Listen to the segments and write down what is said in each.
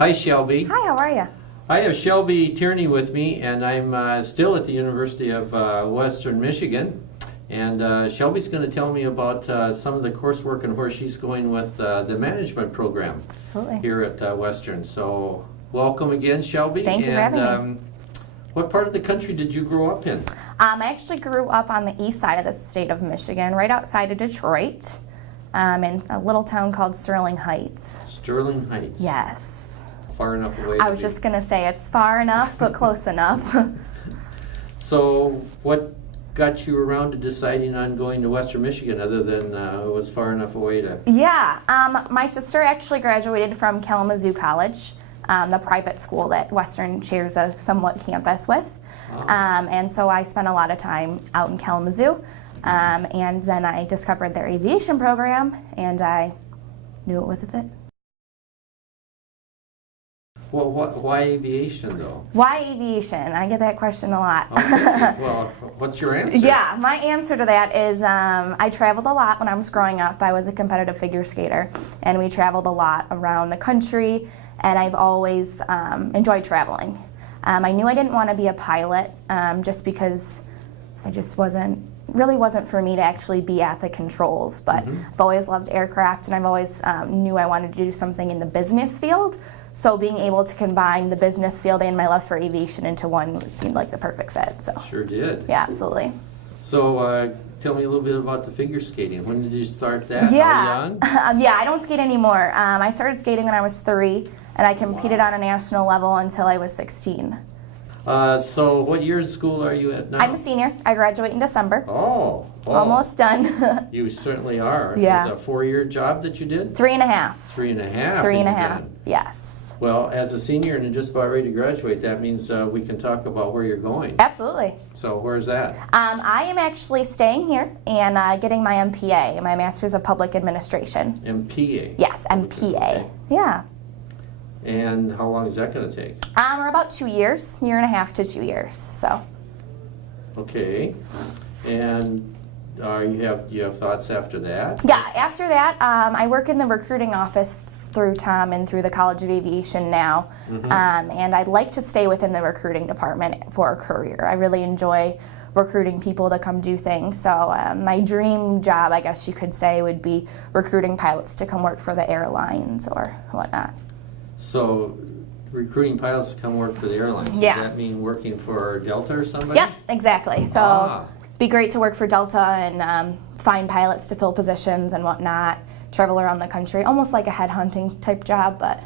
Hi, Shelby. Hi, how are you? I have Shelby Tierney with me, and I'm still at the University of Western Michigan. And Shelby's going to tell me about some of the coursework and where she's going with the management program Absolutely. here at Western. So welcome again, Shelby. Thank you for having me. What part of the country did you grow up in? I actually grew up on the east side of the state of Michigan, right outside of Detroit, in a little town called Sterling Heights. Sterling Heights. Yes. Far enough away. I was just going to say it's far enough, but close enough. So what got you around to deciding on going to Western Michigan other than it was far enough away to... Yeah, my sister actually graduated from Kalamazoo College, the private school that Western shares a somewhat campus with. Oh. And so I spent a lot of time out in Kalamazoo. And then I discovered their aviation program, and I knew it was a fit. Well, why aviation, though? Why aviation? I get that question a lot. Okay. Well, what's your answer? Yeah, my answer to that is I traveled a lot when I was growing up. I was a competitive figure skater, and we traveled a lot around the country, and I've always enjoyed traveling. I knew I didn't want to be a pilot just because I just really wasn't for me to actually be at the controls, but I've always loved aircraft, and I've always knew I wanted to do something in the business field. So being able to combine the business field and my love for aviation into one seemed like the perfect fit. So Sure did. yeah, absolutely. So tell me a little bit about the figure skating. When did you start that? Yeah, How young? yeah, I don't skate anymore. I started skating when I was 3, and I competed on a national level until I was 16. So what year of school are you at now? I'm a senior. I graduate in December. Oh. Almost done. You certainly are. Yeah. It was a 4-year job that you did? 3.5. 3.5. 3.5. Yes. Well, as a senior and just about ready to graduate, that means we can talk about where you're going. Absolutely. So where's that? I am actually staying here and getting my MPA, my Master's of Public Administration. MPA? Yes, MPA. Yeah. And how long is that going to take? We're about 2 years, 1.5 to 2 years. So. Okay. And do you have thoughts after that? Yeah. After that, I work in the recruiting office through Tom and through the College of Aviation now, and I'd like to stay within the recruiting department for a career. I really enjoy recruiting people to come do things. So my dream job, I guess you could say, would be recruiting pilots to come work for the airlines or whatnot. So, recruiting pilots to come work for the airlines. Yeah. Does that mean working for Delta or somebody? Yep, exactly. So, be great to work for Delta and find pilots to fill positions and whatnot. Travel around the country, almost like a headhunting type job, but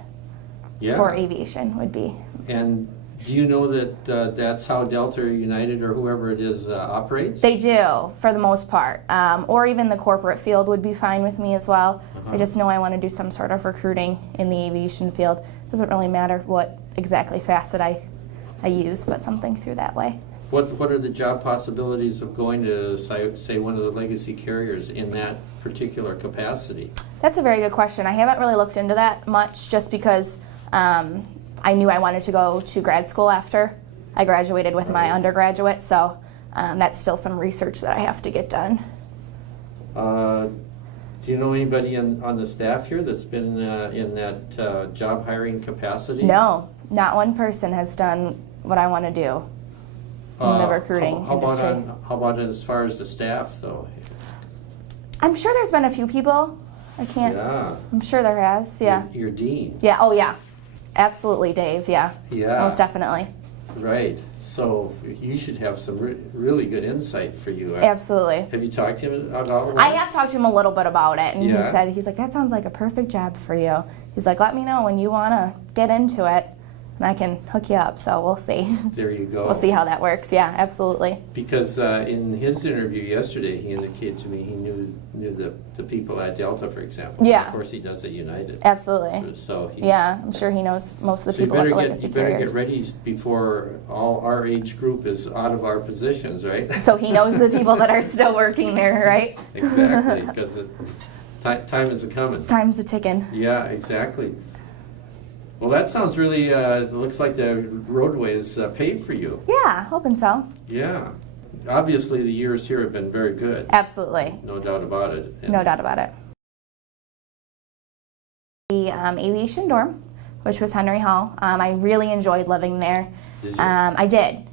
for aviation would be. And do you know that that's how Delta or United or whoever it is operates? They do, for the most part. Or even the corporate field would be fine with me as well. I just know I want to do some sort of recruiting in the aviation field. It doesn't really matter what exactly facet I use, but something through that way. What are the job possibilities of going to, say, one of the legacy carriers in that particular capacity? That's a very good question. I haven't really looked into that much just because I knew I wanted to go to grad school after I graduated with my undergraduate, so that's still some research that I have to get done. Do you know anybody on the staff here that's been in that job hiring capacity? No, not one person has done what I want to do in the recruiting industry. How about as far as the staff, though? I'm sure there's been a few people. I can't. Yeah. I'm sure there has. Yeah. Your dean. Yeah. Oh, yeah. Absolutely, Dave. Yeah. Yeah. Most definitely. Right. So you should have some really good insight for you. Absolutely. Have you talked to him about it? I have talked to him a little bit about it, and Yeah. he's like, that sounds like a perfect job for you. He's like, let me know when you want to get into it, and I can hook you up. So we'll see. There you go. We'll see how that works. Yeah, absolutely. Because in his interview yesterday, he indicated to me he knew the people at Delta, for example. Yeah. Of course, he does at United. Absolutely. So yeah, I'm sure he knows most of the so people at the legacy you better carriers. get ready before all our age group is out of our positions, right? So he knows the people that are still working there, right? Exactly, because time is a-coming. Time's a ticking. Yeah, exactly. Well, that sounds really, looks like the roadway is paved for you. Yeah, hoping so. Yeah. Obviously, the years here have been very good. Absolutely. No doubt about it. No doubt about it. The aviation dorm which was Henry Hall. I really enjoyed living there. Did you? I did.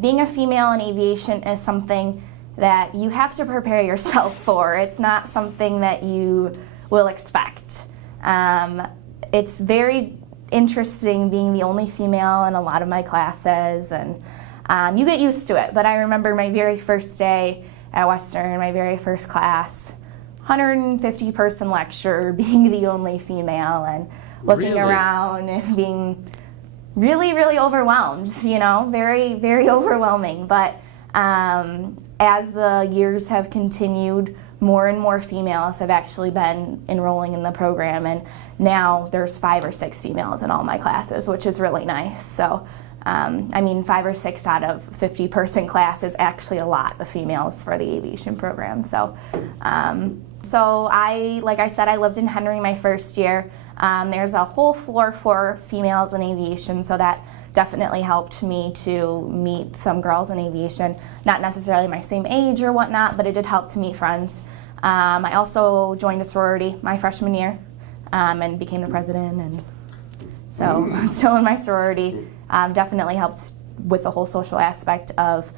Being a female in aviation is something that you have to prepare yourself for. It's not something that you will expect. It's very interesting being the only female in a lot of my classes, and you get used to it. But I remember my very first day at Western, my very first class, 150 person lecture, being the only female, and looking Really? around and being really, really overwhelmed, you know, very, very overwhelming. But as the years have continued, more and more females have actually been enrolling in the program, and now there's 5 or 6 females in all my classes, which is really nice. So, I mean, 5 or 6 out of 50 person class is actually a lot of females for the aviation program. So, like I said, I lived in Henry my first year. There's a whole floor for females in aviation, so that definitely helped me to meet some girls in aviation, not necessarily my same age or whatnot, but it did help to meet friends. I also joined a sorority my freshman year and became the president, and so I'm still in my sorority. Definitely helped with the whole social aspect of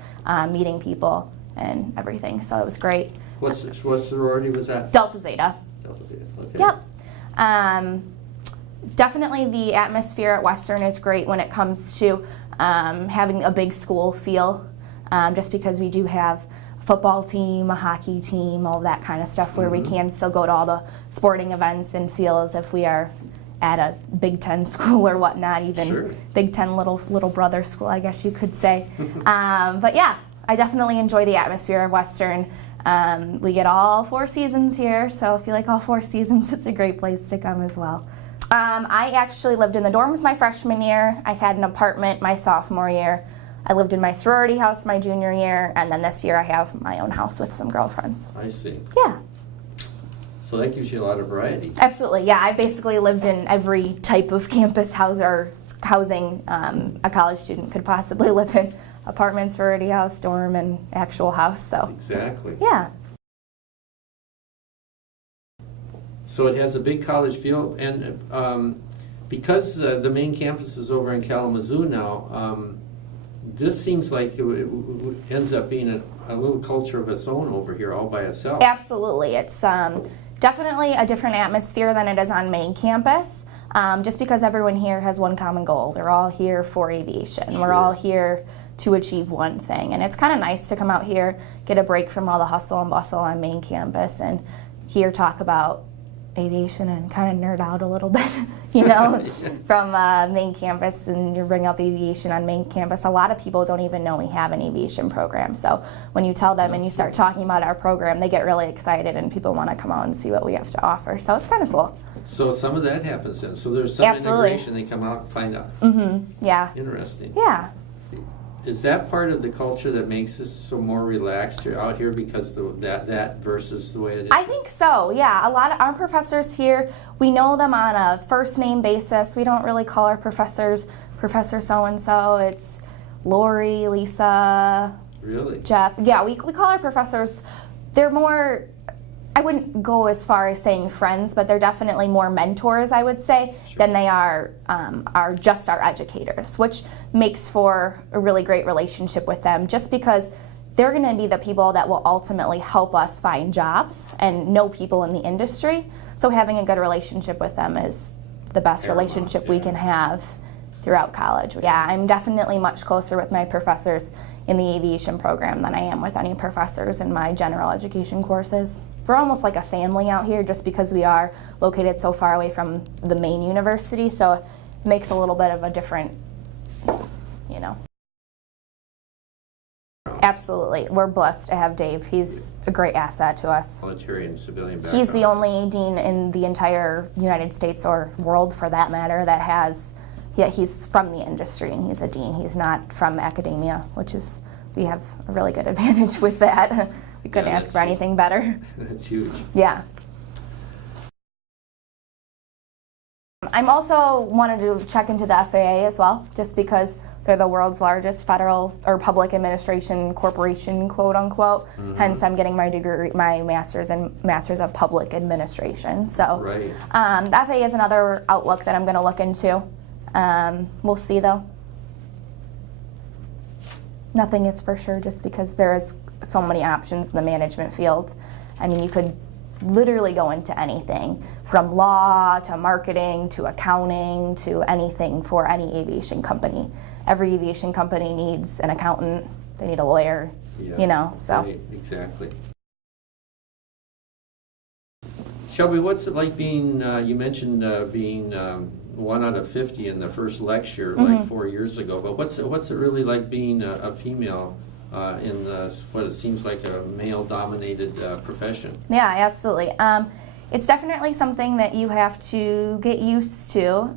meeting people and everything, so it was great. What sorority was that? Delta Zeta. Delta Zeta, okay. Yep. Definitely the atmosphere at Western is great when it comes to having a big school feel, just because we do have a football team, a hockey team, all that kind of stuff, where we can still go to all the sporting events and feel as if we are at a Big Ten school or whatnot, even Sure. Big Ten little brother school, I guess you could say. But yeah, I definitely enjoy the atmosphere of Western. We get all 4 seasons here, so if you like all 4 seasons, it's a great place to come as well. I actually lived in the dorms my freshman year. I had an apartment my sophomore year. I lived in my sorority house my junior year, and then this year I have my own house with some girlfriends. I see. Yeah, So that gives you a lot of variety. absolutely. Yeah, I basically lived in every type of campus housing a college student could possibly live in. Apartment, sorority house, dorm, and actual house, so Exactly. yeah. So it has a big college feel, and because the main campus is over in Kalamazoo now, this seems like it ends up being a little culture of its own over here all by itself. Absolutely. It's definitely a different atmosphere than it is on main campus, just because everyone here has one common goal. They're all here for aviation. Sure. We're all here to achieve one thing, and it's kind of nice to come out here, get a break from all the hustle and bustle on main campus, and hear talk about aviation and kind of nerd out a little bit, you know, from main campus, and you bring up aviation on main campus. A lot of people don't even know we have an aviation program, so when you tell them and you start talking about our program, they get really excited and people want to come out and see what we have to offer, so it's kind of cool. So some of that happens then. So there's some Absolutely. integration, they come out and find out. Yeah. Interesting. Yeah. Is that part of the culture that makes this so more relaxed here out here, because that versus the way it is? I think so, yeah. A lot of our professors here, we know them on a first name basis. We don't really call our professors Professor so-and-so. It's Lori, Lisa, Really? Jeff. Yeah, we call our professors, they're more, I wouldn't go as far as saying friends, but they're definitely more mentors, I would say, Sure. than they are just our educators, which makes for a really great relationship with them, just because they're going to be the people that will ultimately help us find jobs and know people in the industry. So having a good relationship with them is the best Paramount, relationship we yeah. can have throughout college. Yeah, I'm definitely much closer with my professors in the aviation program than I am with any professors in my general education courses. We're almost like a family out here, just because we are located so far away from the main university, so it makes a little bit of a different, you know. Absolutely. We're blessed to have Dave. He's a great asset to us. Military and civilian background. He's the only dean in the entire United States, or world for that matter, that has, he's from the industry and he's a dean. He's not from academia, which is, we have a really good advantage with that. We couldn't ask for anything better. That's huge. Yeah. I'm also wanted to check into the FAA as well, just because They're the world's largest federal or public administration corporation, quote unquote. Hence, I'm getting my degree, my master's of public administration. So, Right. The FAA is another outlook that I'm going to look into. We'll see, though. Nothing is for sure, just because there is so many options in the management field. I mean, you could literally go into anything, from law to marketing to accounting to anything for any aviation company. Every aviation company needs an accountant, they need a lawyer, Yeah, so. right, exactly. Shelby, what's it like being, you mentioned being 1 out of 50 in the first lecture like 4 years ago, but what's it really like being a female in what it seems like a male-dominated profession? Yeah, absolutely. It's definitely something that you have to get used to.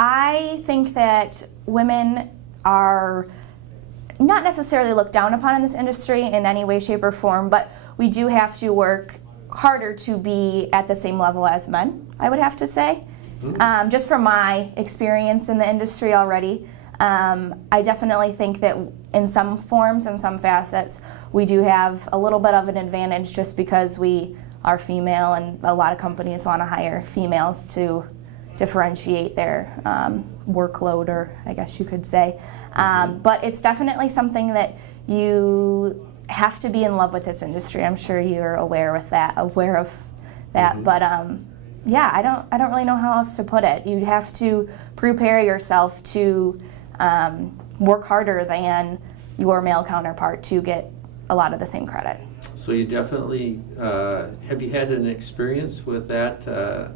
I think that women are not necessarily looked down upon in this industry in any way, shape, or form, but we do have to work harder to be at the same level as men, I would have to say. Just from my experience in the industry already, I definitely think that in some forms and some facets, we do have a little bit of an advantage just because we are female, and a lot of companies want to hire females to differentiate their workload, or I guess you could say. But it's definitely something that you have to be in love with this industry. I'm sure you're aware of that. But yeah, I don't really know how else to put it. You have to prepare yourself to work harder than your male counterpart to get a lot of the same credit. So you definitely, have you had an experience with that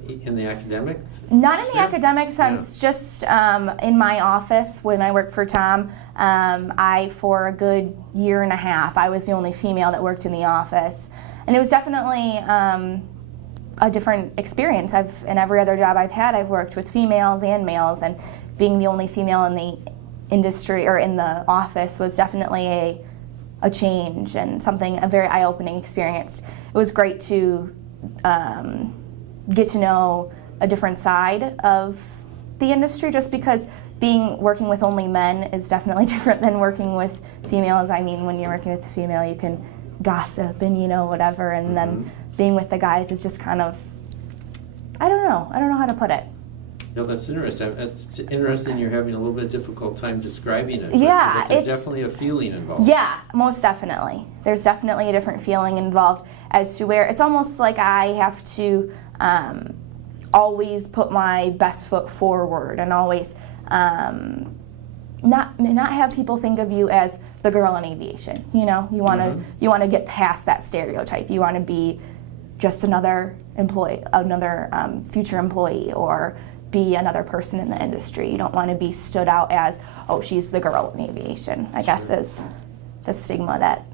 in the academic? Not in the academic sense, just in my office when I worked for Tom. For a good year and a half, I was the only female that worked in the office. And it was definitely a different experience. In every other job I've had, I've worked with females and males, and being the only female in the industry or in the office was definitely a change and a very eye-opening experience. It was great to get to know a different side of the industry, just because working with only men is definitely different than working with females. I mean, when you're working with a female, you can gossip and whatever, and then being with the guys is just kind of, I don't know how to put it. No, that's interesting. It's interesting you're having a little bit difficult time describing it. Yeah, but there's definitely a feeling involved. Yeah, most definitely. There's definitely a different feeling involved as to where it's almost like I have to always put my best foot forward and always not have people think of you as the girl in aviation. You want to get past that stereotype. You want to be just another employee, another future employee, or be another person in the industry. You don't want to be stood out as, oh, she's the girl in aviation, I guess is the stigma that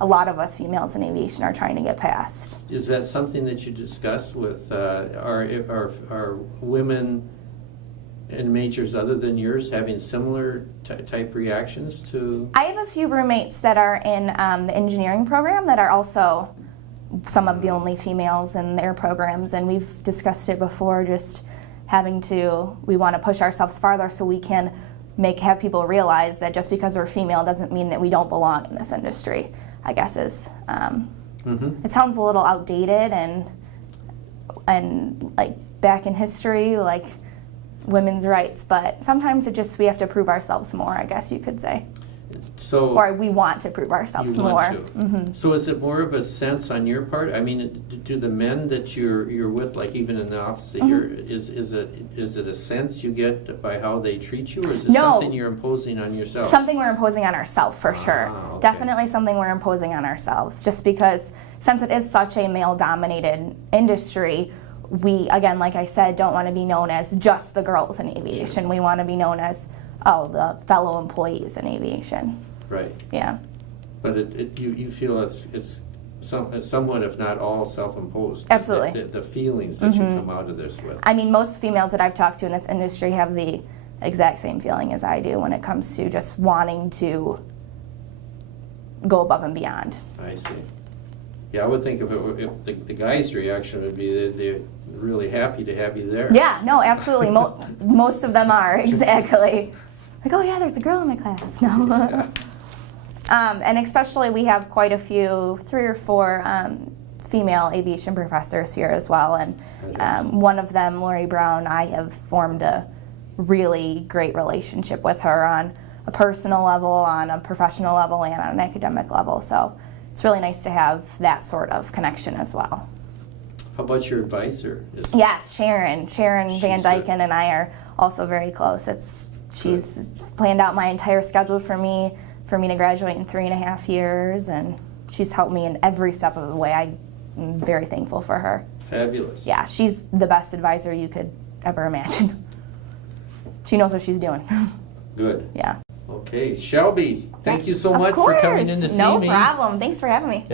a lot of us females in aviation are trying to get past. Is that something that you discuss with are women in majors other than yours having similar type reactions to? I have a few roommates that are in the engineering program that are also some of the only females in their programs, and we've discussed it before, just we want to push ourselves farther so we can have people realize that just because we're female doesn't mean that we don't belong in this industry, I guess is. It sounds a little outdated and like back in history, like women's rights, but sometimes we have to prove ourselves more, I guess you could say. So, or we want to prove ourselves more. So is it more of a sense on your part? I mean, do the men that you're with, like even in the office here, is it a sense you get by how they treat you, or is it something you're imposing on yourself? Something we're imposing on ourselves, for sure. Okay. Definitely something we're imposing on ourselves, just because since it is such a male-dominated industry, we, again, like I said, don't want to be known as just the girls in aviation. We want to be known as, the fellow employees in aviation. Right. Yeah. But you feel it's somewhat, if not all, self-imposed. Absolutely. The feelings that you come out of this with. I mean, most females that I've talked to in this industry have the exact same feeling as I do when it comes to just wanting to go above and beyond. I see. Yeah, I would think if the guy's reaction would be that they're really happy to have you there. Yeah, no, absolutely. Most of them are, exactly. Like, oh yeah, there's a girl in my class. No. Yeah. And especially we have quite a few, 3 or 4 female aviation professors here as well. And one of them, Lori Brown, I have formed a really great relationship with her on a personal level, on a professional level, and on an academic level. So it's really nice to have that sort of connection as well. How about your advisor? Yes, Sharon Van She's Dyken and I are also very close. She's planned out my entire schedule for me to graduate in 3.5 years, and she's helped me in every step of the way. I'm very thankful for her. Fabulous. Yeah, she's the best advisor you could ever imagine. She knows what she's doing. Good. Yeah. Okay, Shelby, thank you so Of much for coming in to course. see No me. problem. Thanks for having me.